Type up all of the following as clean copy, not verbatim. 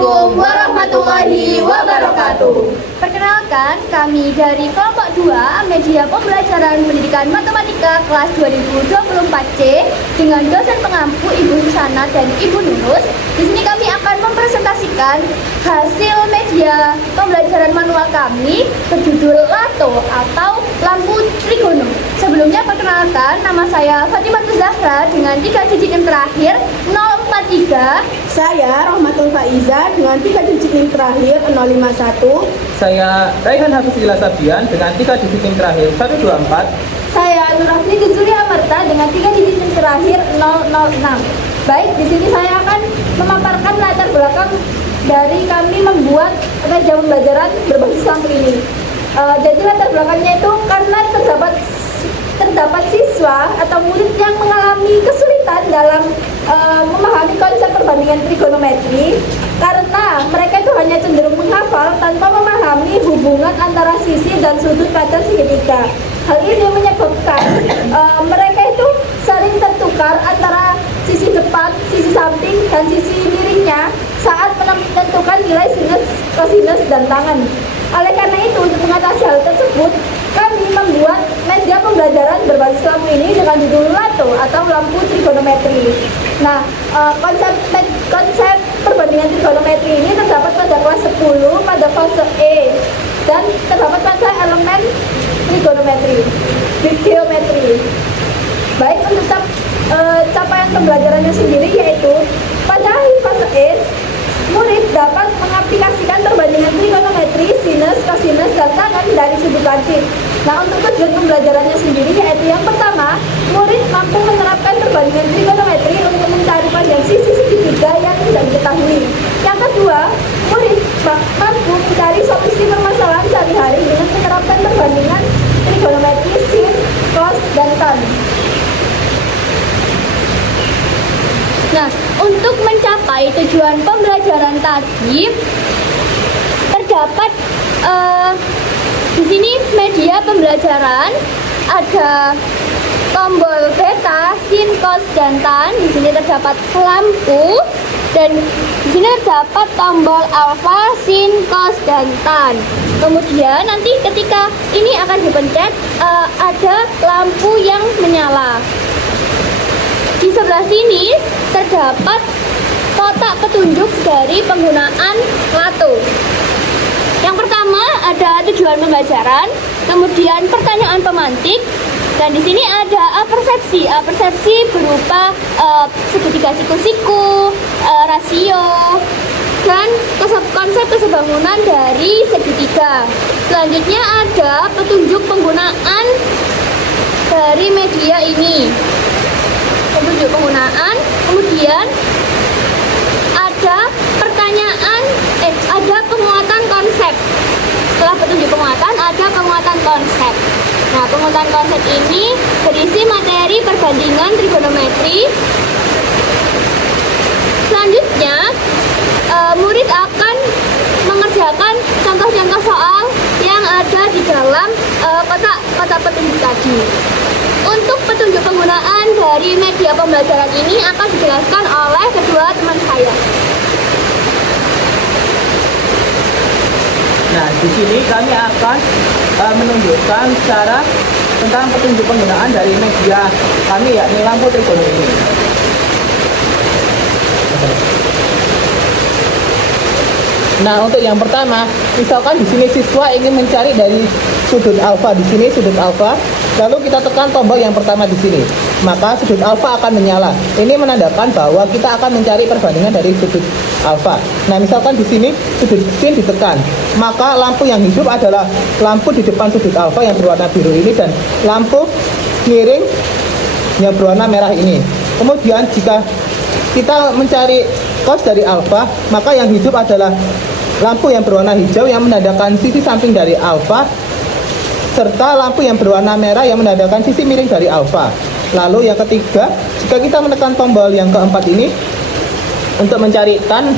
Assalamualaikum warahmatullahi wabarakatuh. Perkenalkan, kami dari kelompok 2 Media Pembelajaran Pendidikan Matematika kelas 2024C dengan dosen pengampu Ibu Susana dan Ibu Nurus. Di sini kami akan mempresentasikan hasil media pembelajaran manual kami berjudul Lato atau lampu trigono. Sebelumnya perkenalkan, nama saya Fatimah Zahra dengan 3 digit NIM terakhir 043. Saya Rahmatul Faiza dengan 3 digit NIM terakhir 051. Saya Raihan Hafizillah Sabian dengan 3 digit NIM terakhir 124. Saya Nurafni Julia Marta dengan 3 digit NIM terakhir 006. Baik, di sini saya akan memaparkan latar belakang dari kami membuat media pembelajaran berbasis lampu ini. Jadi latar belakangnya itu karena terdapat siswa atau murid yang mengalami kesulitan dalam memahami konsep perbandingan trigonometri karena mereka itu hanya cenderung menghafal tanpa memahami hubungan antara sisi dan sudut pada segitiga. Hal ini menyebabkan mereka itu sering tertukar antara sisi depan, sisi samping, dan sisi miringnya saat menentukan nilai sinus, kosinus, dan tangen. Oleh karena itu, untuk mengatasi hal tersebut, kami membuat media pembelajaran berbasis lampu ini dengan judul Lato atau lampu trigonometri. Nah, konsep perbandingan trigonometri ini terdapat pada kelas 10 pada fase E dan terdapat pada elemen trigonometri, geometri. Baik, untuk capaian pembelajarannya sendiri yaitu pada fase E, murid dapat mengaplikasikan perbandingan trigonometri, sinus, kosinus, dan tangen dari sudut lancip. Nah, untuk tujuan pembelajarannya sendiri yaitu yang pertama, murid mampu menerapkan perbandingan trigonometri untuk mencari panjang sisi segitiga yang tidak diketahui. Yang kedua, murid mampu mencari solusi permasalahan sehari-hari dengan menerapkan perbandingan trigonometri, sin, cos, dan tan. Nah, untuk mencapai tujuan pembelajaran tadi, terdapat di sini media pembelajaran ada tombol beta, sin, cos, dan tan. Di sini terdapat lampu dan di sini terdapat tombol alfa, sin, cos, dan tan. Kemudian nanti ketika ini akan dipencet ada lampu yang menyala. Di sebelah sini terdapat kotak petunjuk dari penggunaan Lato. Yang pertama ada tujuan pembelajaran, kemudian pertanyaan pemantik, dan di sini ada persepsi. Persepsi berupa segitiga siku-siku, rasio, dan konsep kesebangunan dari segitiga. Selanjutnya ada petunjuk penggunaan dari media ini. Petunjuk penggunaan, kemudian ada pertanyaan, ada penguatan konsep. Setelah petunjuk penguatan, ada penguatan konsep. Nah, penguatan konsep ini berisi materi perbandingan trigonometri. Selanjutnya, murid akan mengerjakan contoh-contoh soal yang ada di dalam kotak petunjuk tadi. Untuk petunjuk penggunaan dari media pembelajaran ini akan dijelaskan oleh kedua teman saya. Nah, di sini kami akan menunjukkan cara tentang petunjuk penggunaan dari media kami yakni lampu trigono ini. Nah, untuk yang pertama, misalkan di sini siswa ingin mencari dari sudut alfa, di sini sudut alfa, lalu kita tekan tombol yang pertama di sini, maka sudut alfa akan menyala. Ini menandakan bahwa kita akan mencari perbandingan dari sudut alfa. Nah, misalkan di sini sudut sin ditekan, maka lampu yang hidup adalah lampu di depan sudut alfa yang berwarna biru ini dan lampu miring yang berwarna merah ini. Kemudian jika kita mencari cos dari alfa, maka yang hidup adalah lampu yang berwarna hijau yang menandakan sisi samping dari alfa, serta lampu yang berwarna merah yang menandakan sisi miring dari alfa. Lalu yang ketiga, jika kita menekan tombol yang keempat ini untuk mencari tan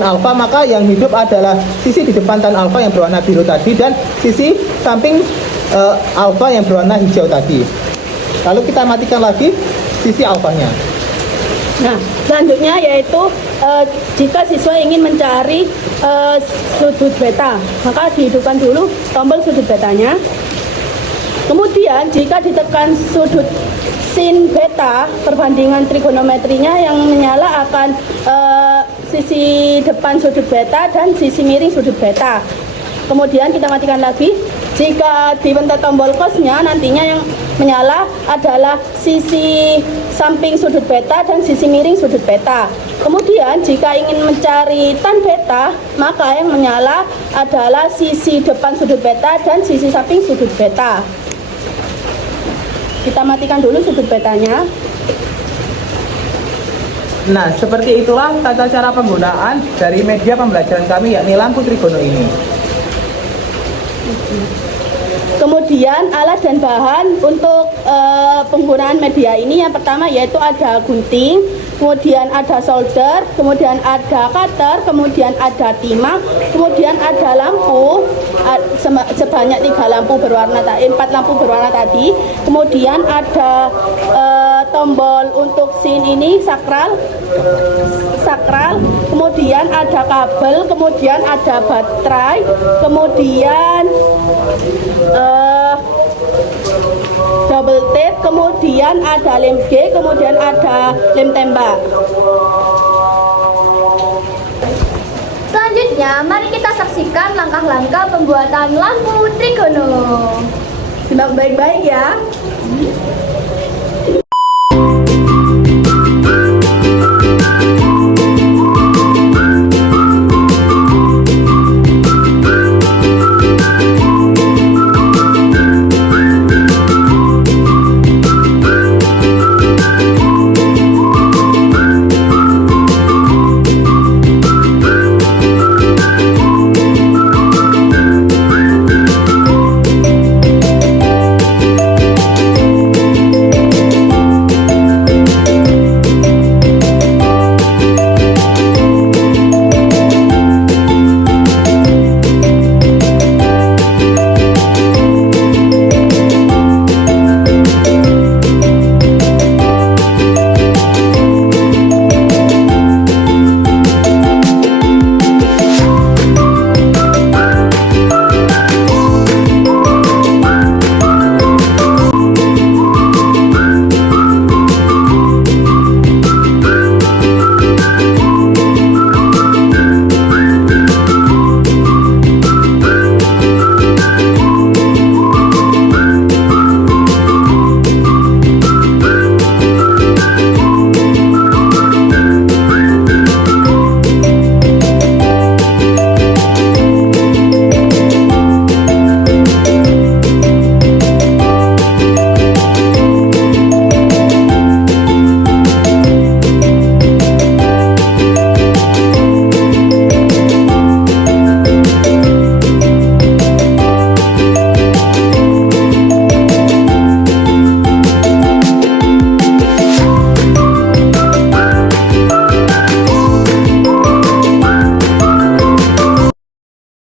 alfa, maka yang hidup adalah sisi di depan tan alfa yang berwarna biru tadi dan sisi samping alfa yang berwarna hijau tadi. Lalu kita matikan lagi sisi alfanya. Nah, selanjutnya yaitu jika siswa ingin mencari sudut beta, maka dihidupkan dulu tombol sudut betanya. Kemudian jika ditekan sudut sin beta, perbandingan trigonometrinya yang menyala akan sisi depan sudut beta dan sisi miring sudut beta. Kemudian kita matikan lagi. Jika dipencet tombol cosnya, nantinya yang menyala adalah sisi samping sudut beta dan sisi miring sudut beta. Kemudian jika ingin mencari tan beta, maka yang menyala adalah sisi depan sudut beta dan sisi samping sudut beta. Kita matikan dulu sudut betanya. Nah, seperti itulah tata cara penggunaan dari media pembelajaran kami, yakni lampu trigono ini. Kemudian alat dan bahan untuk penggunaan media ini yang pertama yaitu ada gunting, kemudian ada solder, kemudian ada cutter, kemudian ada timah, kemudian ada lampu sebanyak 4 lampu berwarna tadi, kemudian ada tombol untuk sin ini sakral, kemudian ada kabel, kemudian ada baterai, kemudian double tape, kemudian ada lem G, kemudian ada lem tembak. Selanjutnya, mari kita saksikan langkah-langkah pembuatan lampu trigono. Simak baik-baik ya.